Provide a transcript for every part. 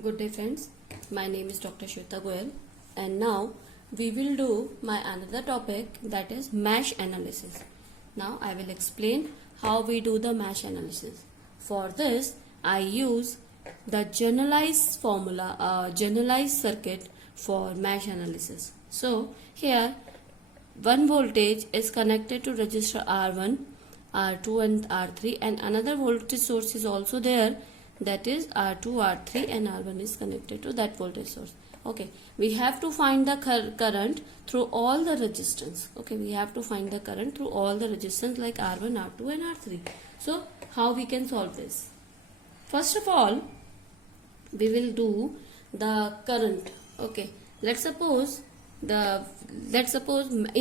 Good day friends, my name is Dr. Shweta Goyal and now we will do my another topic, that is mesh analysis. Now I will explain how we do the mesh analysis. For this I use the generalized formula, generalized circuit for mesh analysis. So here one voltage is connected to resistor R1, R2 and R3, and another voltage source is also there, that is R2, R3 and R1 is connected to that voltage source. Okay, we have to find the current through all the resistance. Okay, we have to find the current through all the resistance like R1, R2 and R3. So how we can solve this? First of all, we will do the current. Okay, let's suppose in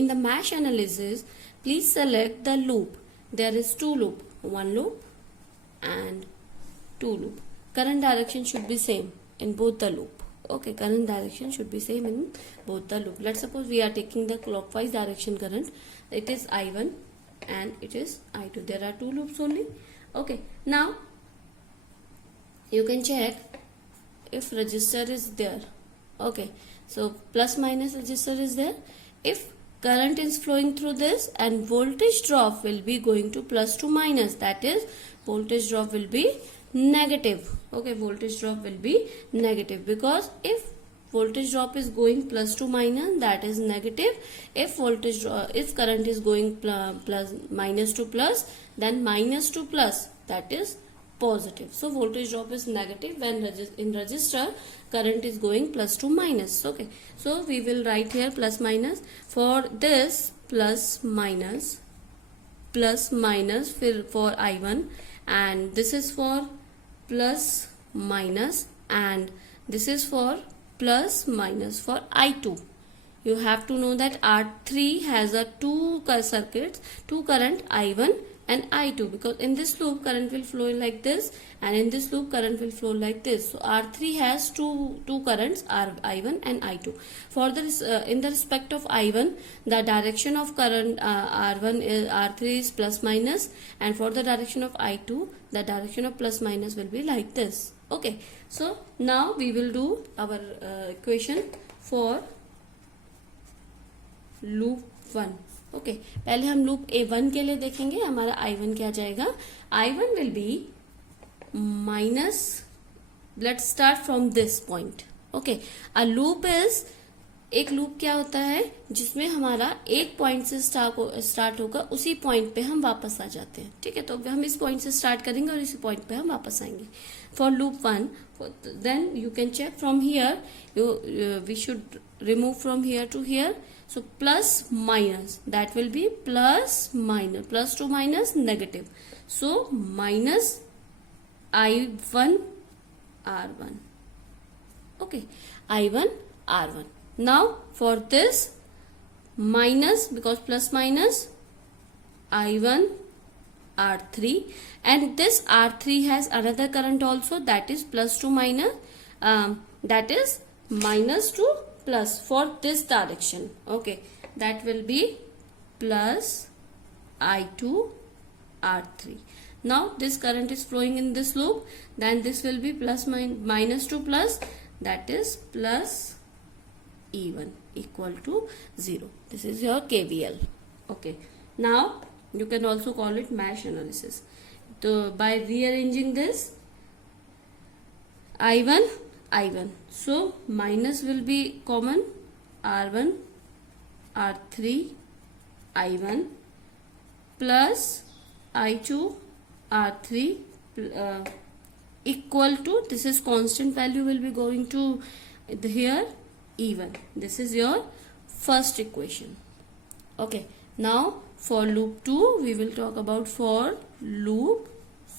the mesh analysis, please select the loop. There is two loop, one loop and two loop. Current direction should be same in both the loop. Okay, current direction should be same in both the loop. Let's suppose we are taking the clockwise direction current. It is I1 and it is I2. There are two loops only. Okay, now you can check if resistor is there. Okay, so plus minus resistor is there. If current is flowing through this and voltage drop will be going to plus to minus, that is voltage drop will be negative. Okay, voltage drop will be negative, because if voltage drop is going plus to minus, that is negative. If current is going plus minus to plus, then minus to plus, that is positive. So voltage drop is negative when in resistor current is going plus to minus. Okay, so we will write here plus minus. For this plus minus for I1, and this is for plus minus, and this is for plus minus for I2. You have to know that R3 has a two circuits, two current I1 and I2, because in this loop current will flow like this and in this loop current will flow like this. So R3 has two currents, I1 and I2. For this in the respect of I1, the direction of current R3 is plus minus, and for the direction of I2, the direction of plus minus will be like this. Okay, so now we will do our equation for loop 1. Okay पहले हम loop A1 के लिए देखेंगे. हमारा I1 क्या जाएगा? I1 will be minus, let's start from this point. Okay, a loop is, एक loop क्या होता है जिसमें हमारा एक पॉइंट से स्टार्ट होगा, उसी पॉइंट पे हम वापस आ जाते हैं. ठीक है, तो हम इस पॉइंट से स्टार्ट करेंगे और इसी पॉइंट पे हम वापस आएंगे. For loop 1, then you can check from here, we should remove from here to here. So plus minus, that will be plus minus, plus to minus negative. So minus I1 R1. Okay, I1 R1. Now for this minus, because plus minus I1 R3, and this R3 has another current also, that is plus to minus, that is minus to plus for this direction. Okay, that will be plus I2 R3. Now this current is flowing in this loop, then this will be plus minus to plus, that is plus E1 equal to 0. This is your KVL. Okay, now you can also call it mesh analysis. So by rearranging this, I1, so minus will be common, R1 R3 I1 plus I2 R3 equal to, this is constant value will be going to here E1. This is your first equation. Okay, now for loop 2 we will talk about for loop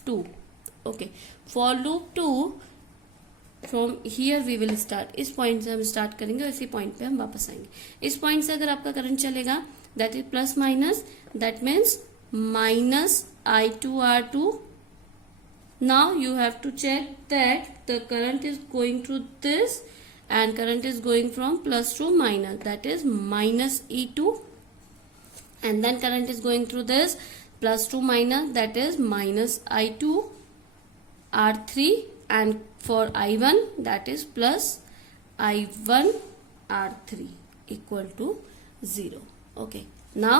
2. Okay, for loop 2, from here we will start. इस point से हम start करेंगे और इसी point पे हम वापस आएंगे. इस पॉइंट से अगर आपका करंट चलेगा, that is plus minus, that means minus I2 R2. Now you have to check that the current is going through this and current is going from plus to minus, that is minus E2, and then current is going through this plus to minus, that is minus I2 R3 and for I1 that is plus I1 R3 equal to 0. Okay, now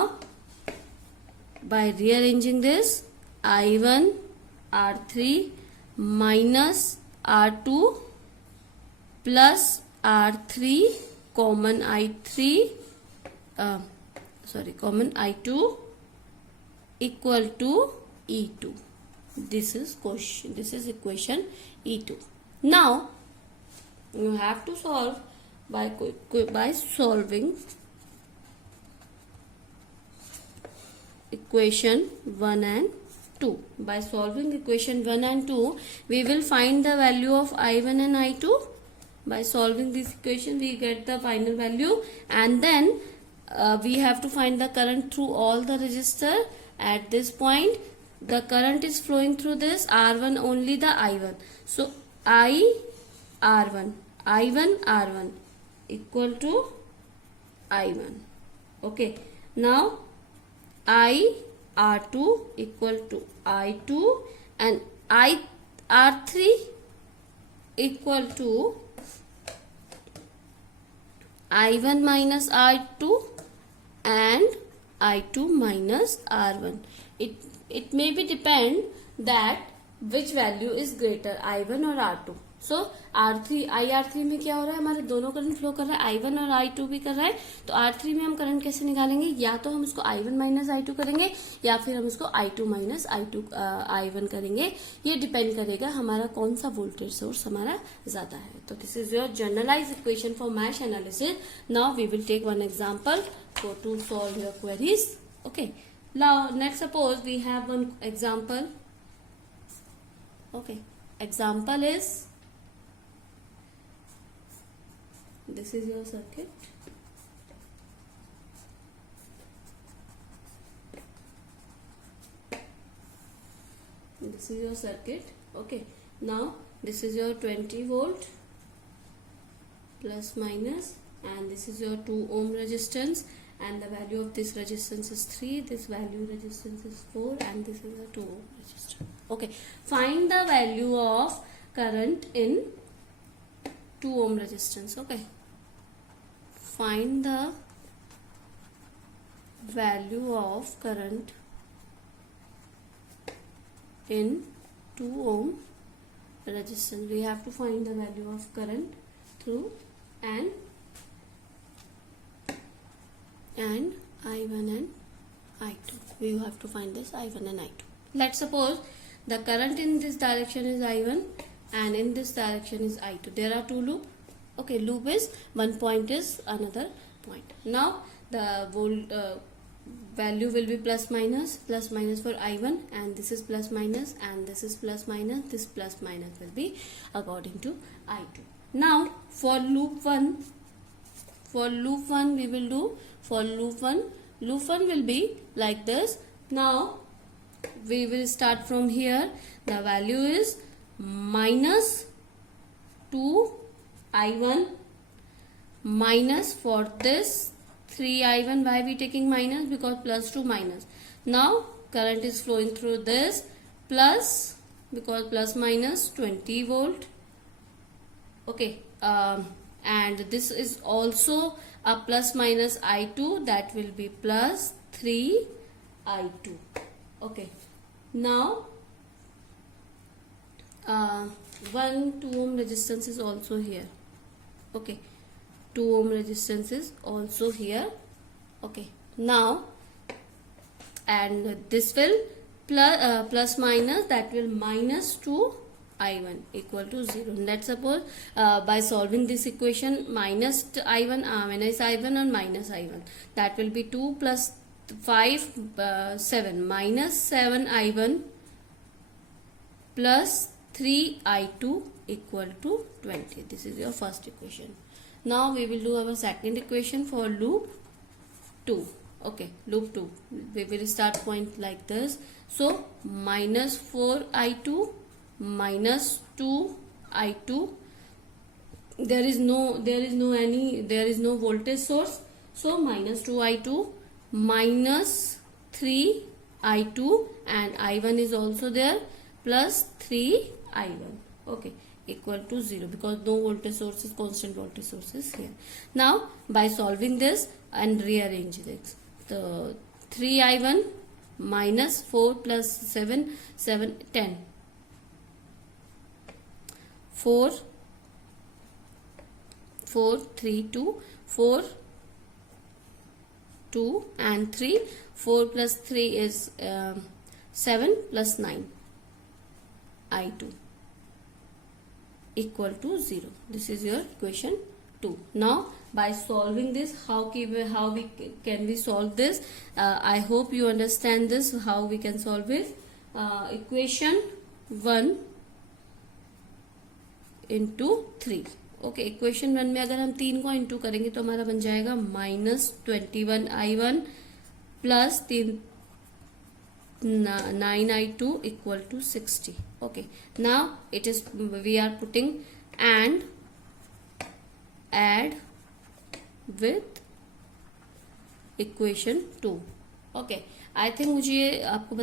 by rearranging this, I1 R3 minus R2 plus R3 common I3 common I2 equal to E2. This is equation E2. Now you have to solve by solving equation 1 and 2. By solving equation 1 and 2, we will find the value of I1 and I2. By solving this equation, we get the final value, and then we have to find the current through all the resistor. At this point, the current is flowing through this R1, only the I1. So I1 equal to I1. Okay. Now I R2 equal to I2 and I R3 equal to I1 minus R2 and I2 minus R1. It may be depend that which value is greater, I1 or R2. So R3 IR3 में क्या हो रहा है, हमारे दोनों current flow कर रहा है, I1 और I2 भी कर रहा है. तो R3 में हम करंट कैसे निकालेंगे, या तो हम इसको I1 माइनस I2 करेंगे या फिर हम इसको I2 माइनस I1 करेंगे. ये डिपेंड करेगा हमारा कौन सा वोल्टेज सोर्स हमारा ज्यादा है. तो this is your generalise equation for mesh analysis. Now we will take one example to solve your queries. Okay, now let's suppose we have one example. Okay, example is this is your circuit. This is your circuit. Okay, now this is your 20 volt plus minus, and this is your 2 ohm resistance, and the value of this resistance is 3, this value resistance is 4, and this is a 2 ohm resistance. Okay, find the value of current in 2 ohm resistance. Okay, find the value of current in 2 ohm resistance. We have to find the value of current through and I1 and I2. We have to find this I1 and I2. Let's suppose the current in this direction is I1 and in this direction is I2. There are 2 loops. Okay, loop is one point is another point. Now the value will be plus minus for I1, and this is plus minus, and this is plus minus, this plus minus will be according to I2. Now for loop 1 we will do, for loop 1 will be like this. Now we will start from here. The value is minus 2 I1 minus, for this 3 I1. Why we taking minus? Because plus 2 minus. Now current is flowing through this plus, because plus minus 20 volt. Okay, and this is also a plus minus I2, that will be plus 3 I2. Okay, now 2 ohm resistance is also here. Okay, 2 ohm resistance is also here. Okay, now and this will plus minus, that will minus 2 I1 equal to 0. Let's suppose by solving this equation, minus I1 minus I1 and minus I1, that will be 2 plus 5 7 minus 7 I1 plus 3 I2 equal to 20. This is your first equation. Now we will do our second equation for loop 2. Okay, loop 2. We will start point like this. So minus 4 I2 minus 2 I2. There is no voltage source. So minus 2 I2 minus 3 I2, and I1 is also there, plus 3 I1. Okay, equal to 0 because no voltage source is constant voltage source is here. Now by solving this and rearrange this, the 3i1 minus 4 plus 7, 7, 10. 4, 4, 3, 2, 4, 2 and 3. 4 plus 3 is 7 plus 9. I2 equal to 0. This is your equation 2. Now by solving this, how can we solve this? I hope you understand this, how we can solve it. Equation 1 into 3. Okay, equation 1 में अगर हम 3 को into करेंगे तो हमारा बन जाएगा -21i1 plus 9i2 equal to 60. Okay, now it is, we are putting and add with equation 2. Okay, I think मुझे ये आपको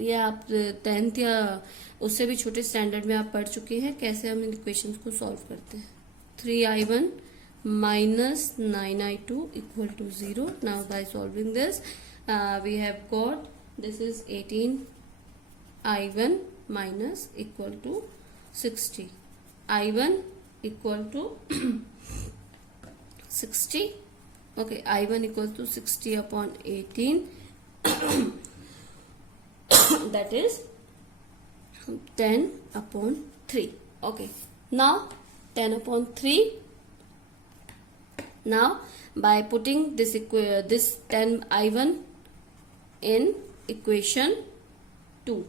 ये आप 10th या उससे भी छोटे स्टैंडर्ड में आप पढ़ चुके हैं कैसे हम इन इक्वेशंस को सॉल्व करते हैं. 3i1 minus 9i2 equal to 0. Now by solving this, we have got, this is 18i1 minus equal to 60. I1 equal to 60. Okay, I1 equal to 60 upon 18. That is 10 upon 3. Okay, now 10 upon 3. Now by putting this 10 I1 in equation 2.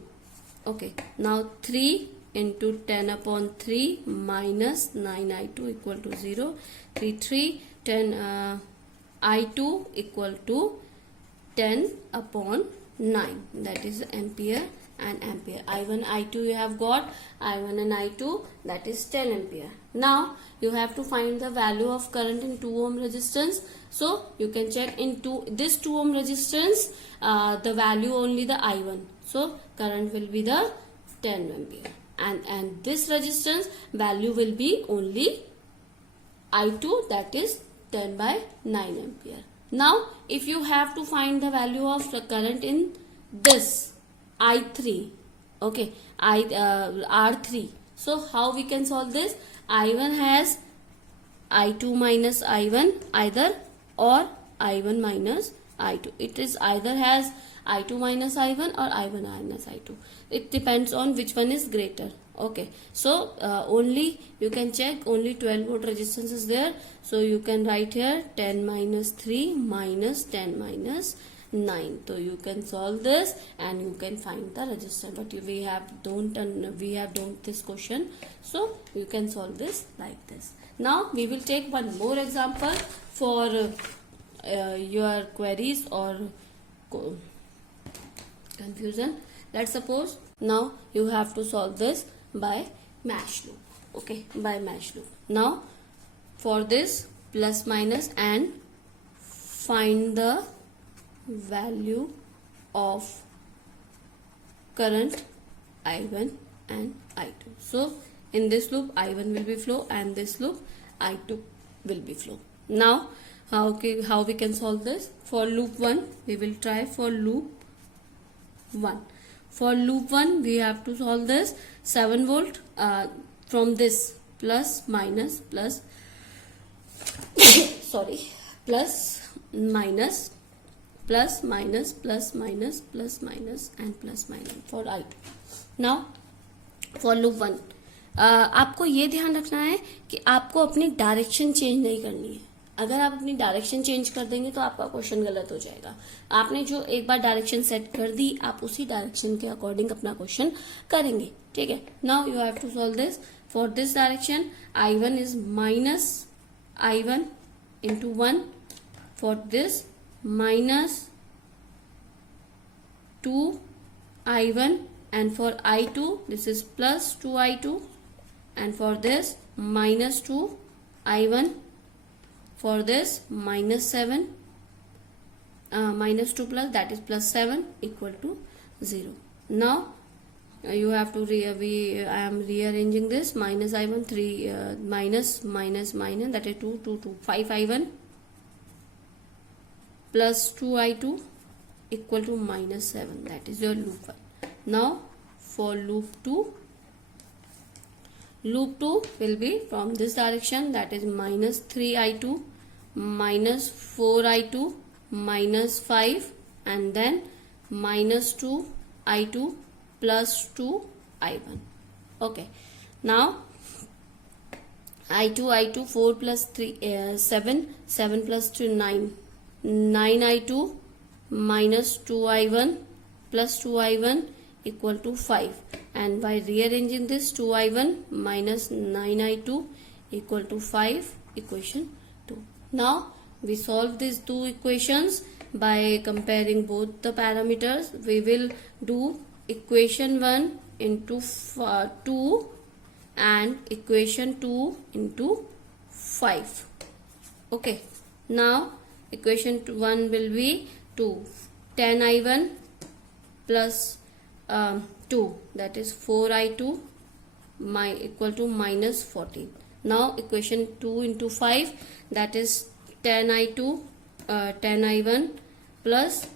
Okay, now 3 into 10 upon 3 minus 9i2 equal to 0. 3 10 I2 equal to 10 upon 9, that is ampere and ampere. I1 I2 you have got, I1 and I2, that is 10 ampere. Now you have to find the value of current in 2 ohm resistance. So you can check into this 2 ohm resistance, the value only the I1. So current will be the 10 ampere, and this resistance value will be only I2, that is 10 by 9 ampere. Now if you have to find the value of the current in this I3, okay, R3, so how we can solve this? I1 has I2 minus I1 either, or I1 minus I2. It is either has I2 minus I1 or I1 minus I2. It depends on which one is greater. Okay, so only you can check, only 12 volt resistance is there. So you can write here 10 minus 3 minus 10 minus 9. So you can solve this and you can find the resistance. But we have done this question, so you can solve this like this. Now we will take one more example for your queries or confusion. Let's suppose now you have to solve this by mesh loop. Okay, by mesh loop. Now for this plus minus and find the value of current I1 and I2. So in this loop I1 will be flow and this loop I2 will be flow. Now how we can solve this? For loop 1 we will try for loop 1. For loop 1 we have to solve this 7 volt from this plus minus plus sorry, plus minus plus minus plus minus plus minus and plus minus for I2. Now for loop 1 आपको ये ध्यान रखना है कि आपको अपनी direction change नहीं करनी है. अगर आप अपनी डायरेक्शन चेंज कर देंगे तो आपका क्वेश्चन गलत हो जाएगा. आपने जो एक बार डायरेक्शन सेट कर दी, आप उसी डायरेक्शन के अकॉर्डिंग अपना क्वेश्चन करेंगे. ठीक है. Now you have to solve this. For this direction I1 is minus I1 into 1. For this minus 2I1, and for I2 this is plus 2I2, and for this minus 2I1. For this minus 7 minus 2 plus, that is plus 7 equal to 0. Now you have to I am rearranging this. Minus I1 3 minus that is 2 5 I1 plus 2 I2 equal to minus 7. That is your loop 1. Now for loop 2 will be from this direction, that is minus 3 I2 minus 4 I2 minus 5 and then minus 2 I2 plus 2 I1. Okay, now I2 4 plus 3 7 plus 2 9 I2 minus 2 I1 plus 2 I1 equal to 5, and by rearranging this 2 I1 minus 9 I2 equal to 5, equation 2. Now we solve these two equations by comparing both the parameters. We will do equation 1 into 2 and equation 2 into 5. Okay, now equation 1 will be 10 I1 plus 2, that is 4 I2 equal to minus 14. Now equation 2 into 5, that is 10 I2 10 I1 plus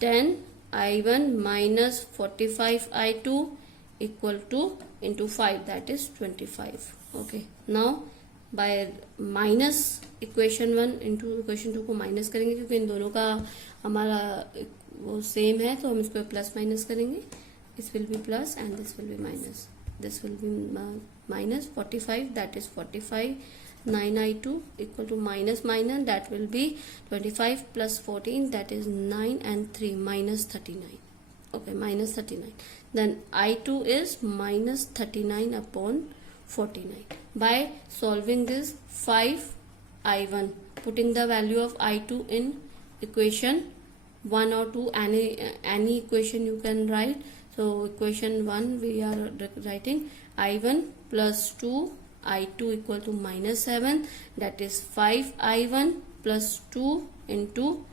10 I1 minus 45 I2 equal to into 5, that is 25. Okay, now by minus equation 1 into equation 2 को minus करेंगे, क्योंकि इन दोनों का हमारा वो same है, तो हम इसको प्लस माइनस करेंगे. This will be plus and this will be minus. This will be minus 45, that is 45 9 I2 equal to minus that will be 25 plus 14, that is 9 and 3 minus 39. Okay, minus 39. Then I2 is minus 39 upon 49. By solving this 5 I1, putting the value of I2 in equation 1 or 2, any equation you can write. So equation 1 we are writing I1 plus 2 I2 equal to minus 7, that is 5 I1 plus 2 into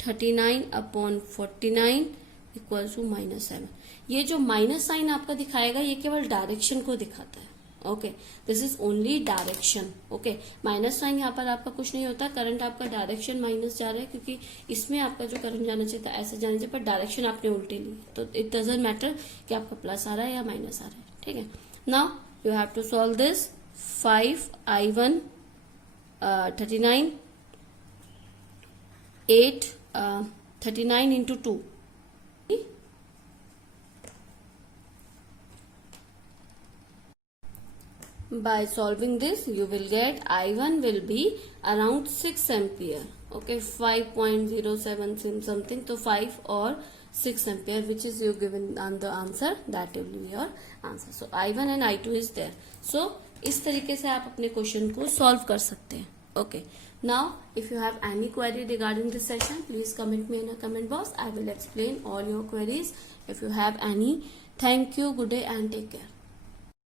39 upon 49 equals to minus 7. ये जो minus sign आपका दिखाएगा ये केवल direction को दिखाता है. Okay, this is only direction. Okay, minus sign यहाँ पर आपका कुछ नहीं होता. करंट आपका डायरेक्शन माइनस जा रहा है, क्योंकि इसमें आपका जो करंट जाना चाहिए था ऐसे जाना चाहिए, पर डायरेक्शन आपने उल्टी ली, तो इट डजंट मैटर कि आपका प्लस आ रहा है या माइनस आ रहा है. ठीक है, now you have to solve this. 5 I1 39 8 39 into 2. By solving this you will get I1 will be around 6 ampere. Okay, 5.07 something, so 5 or 6 ampere, which is you given on the answer, that will be your answer. So I1 and I2 is there. So इस तरीके से आप अपने question को solve कर सकते हैं. Okay, now if you have any query regarding this session, please comment me in a comment box. I will explain all your queries if you have any. Thank you, good day and take care.